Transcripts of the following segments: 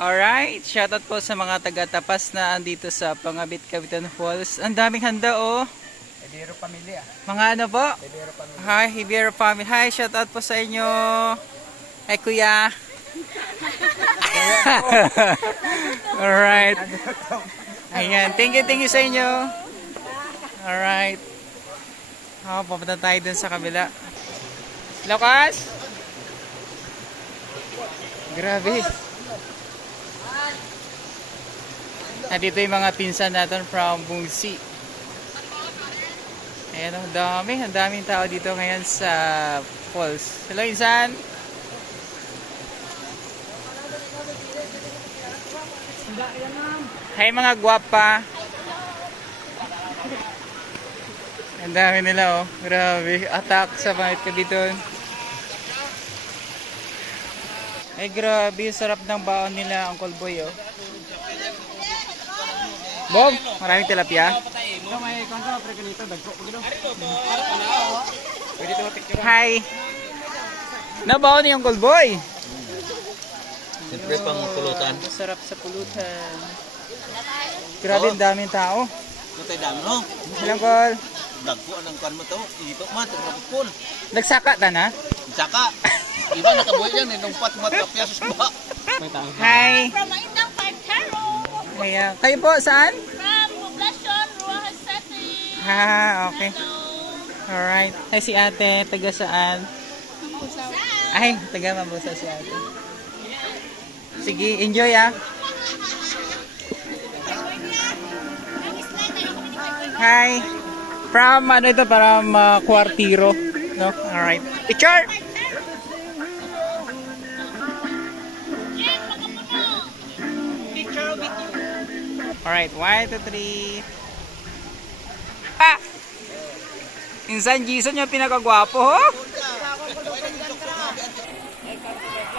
Alright, shoutout po sa mga taga-tapas na andito sa Pangabit Capitan Falls. Ang daming handa oh. Ibero Pamilya. Mga ano po? Ibero Pamilya. Hi, Ibero Family. Hi, shoutout po sa inyo. Hi, Kuya. Alright. Ayan, thank you sa inyo. Alright. Papunta tayo dun sa kabila. Lucas! Grabe. Dito yung mga pinsan natin from Bungsi. Ayan o, ang daming tao dito ngayon sa falls. Hello, insan! Hi mga gwapa! Ang dami nila oh, grabe. Attack sa Pangabit Capitan. Ay grabe, sarap ng baon nila, Uncle Boy oh. Bob, maraming tilapia. Hi. Nabaon ni Uncle Boy. Siyempre pang pulutan. Masarap sa pulutan. Grabe, ang daming tao. Matay dami no? Ilang call? Dagpo anong kan mo to? Ito man, tagpapun. Nagsaka ta na? Saka, iba nakabuhay yan, nung 4 matapya sa suba. Hi. From Indang Partero. Kaya, kayo po, saan? From Poblacion, Ruahan City. Okay. Hello. Alright. Hi si ate, taga saan? Ay, taga Mabusa si ate. Sige, enjoy ah. Hi. From ano ito, para Cuartiro, no? Alright. Picture. Alright, 1, 2, 3. Ah! Insan Jason yung pinakagwapo, ho?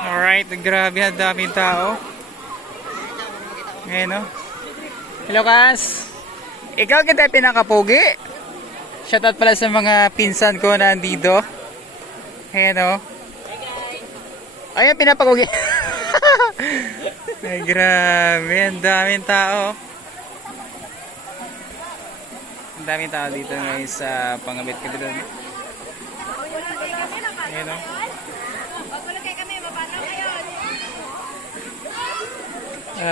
Alright, grabe, ang daming tao. Ngayon, no? Hello, Kas. Ikaw kita pinakapugi. Shoutout pala sa mga pinsan ko na andito. Ayan, no? Ayun, pinapakugi. Ay, grabe, ang daming tao. Ang daming tao dito ngayon sa Pangabit Capitan. Ayan o.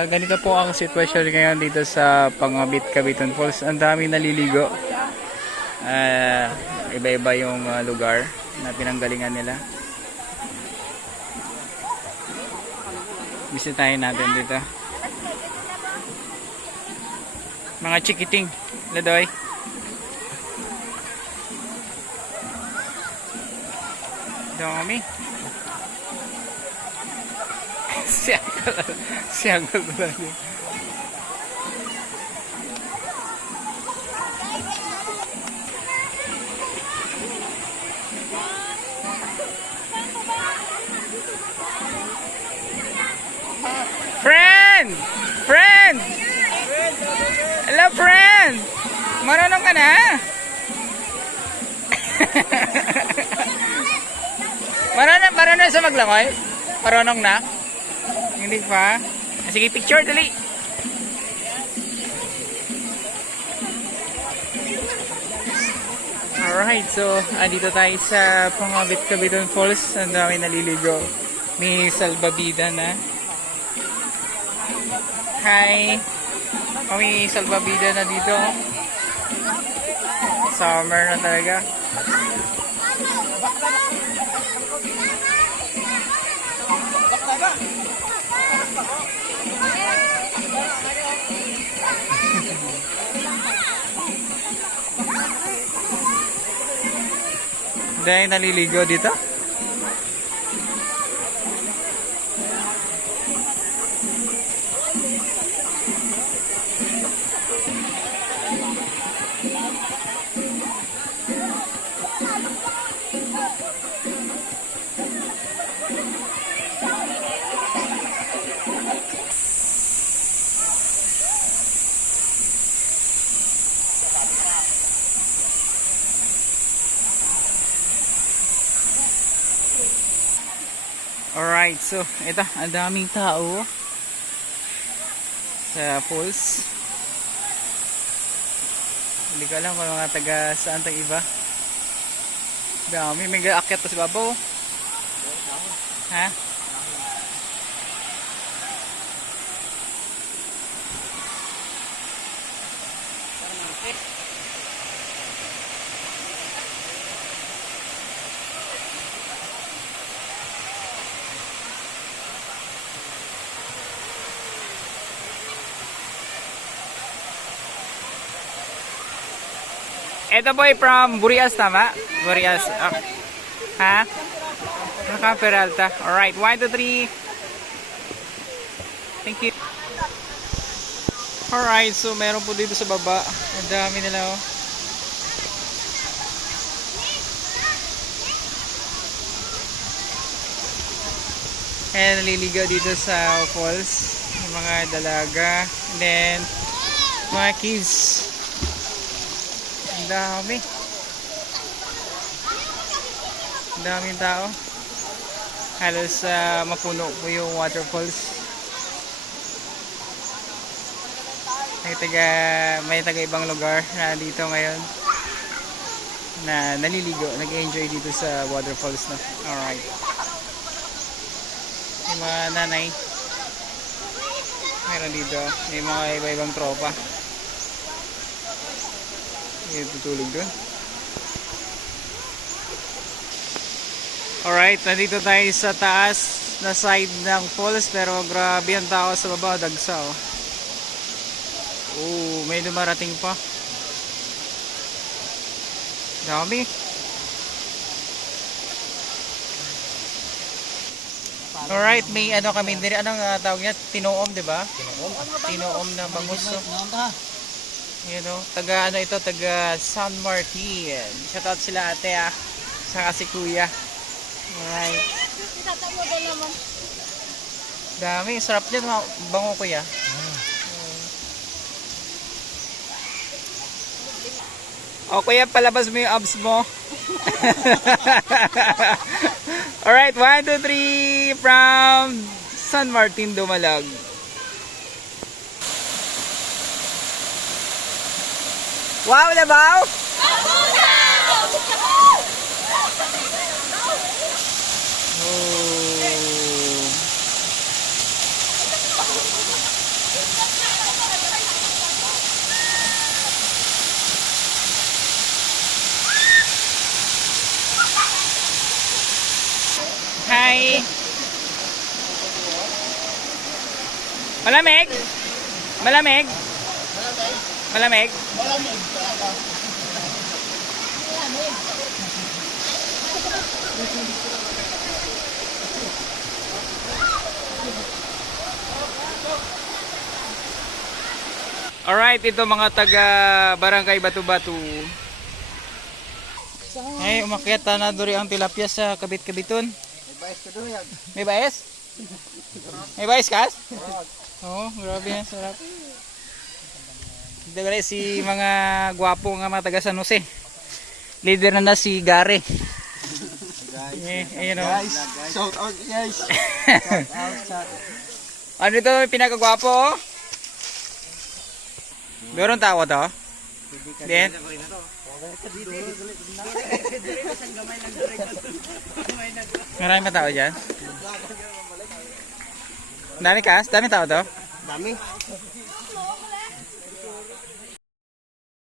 Ganito po ang sitwasyon ngayon dito sa Pangabit Capitan Falls. Ang daming naliligo. Iba-iba yung lugar na pinanggalingan nila. Bisitahin natin dito. Mga chikiting. Ladoy. Dami. Siagol ba lang yun? Friend! Friend! Hello, friend! Marunong ka na? Marunong sa maglangoy? Marunong na? Hindi pa? Sige, picture dali! Alright, so andito tayo sa Pangabit Capitan Falls. Ang dami naliligo. May salbabida na. Hi! May salbabida na dito. Summer na talaga. Dahil naliligo dito. Alright, so ito, ang daming tao. sa falls. Hindi ko alam kung mga taga saan tang iba. Dami, may aakyat pa sa babaw. Ha? Ito po ay from Burias, tama? Burias. Ha? Naka Peralta. Alright, 1, 2, 3. Thank you. Alright, so meron po dito sa baba. Ang dami nila oh. Kaya naliligaw dito sa falls. Yung mga dalaga. And then, mga kids. Ang dami. Ang daming tao. Halos mapuno po yung waterfalls. May taga ibang lugar na dito ngayon na naliligo, nag-enjoy dito sa waterfalls na. Alright. Yung mga nanay meron dito. May mga iba-ibang tropa. Yung tutulog dun. Alright, nandito tayo sa taas na side ng falls pero grabe ang tao sa baba, dagsa oh. Oh, may dumarating pa. Dami. Alright, may ano kami din. Anong tawag niya? Tinoom, di ba? Tinoom. Tinoom na bangus. You know, taga ano ito, taga San Martin. Shoutout sila ate ah. Saka si kuya. Alright. Dami, sarap niyan, bango kuya. O kuya, palabas mo yung abs mo. Alright, 1, 2, 3 from San Martin, Dumalag. Wow, labaw! Oh. Hi. Malamig? Malamig? Malamig? Alright, ito mga taga Barangay Batu-Batu. Ay, umakyat na duri ang tilapia sa kabit-kabiton. May bayas? May bayas kas? Oo, grabe yan, sarap. Dito rin si mga gwapo nga mga taga San Jose. Leader na si Gary. Ayun o. Shout out guys. Ano ito pinakagwapo oh? Meron tao to? Then? Maraming pa tao dyan? Dami kas? Dami tao to? Dami.